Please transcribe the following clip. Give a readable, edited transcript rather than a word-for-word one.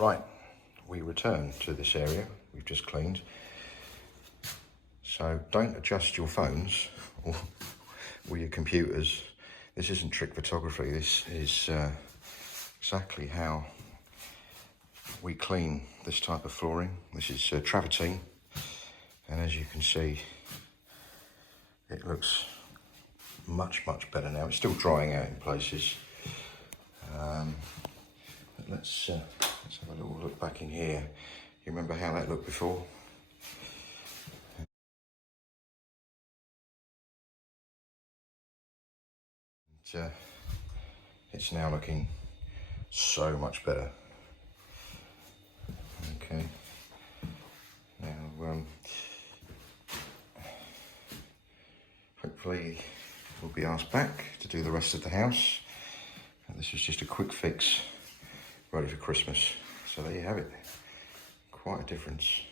Right, we return to this area we've just cleaned. So don't adjust your phones or your computers. This isn't trick photography. This is exactly how we clean this type of flooring. This is travertine, and as you can see, it looks much better now. It's still drying out in places. But let's have a little look back in here. You remember how that looked before? It's now looking so much better. Okay. Now, hopefully we'll be asked back to do the rest of the house. And this is just a quick fix, ready for Christmas. So there you have it. Quite a difference.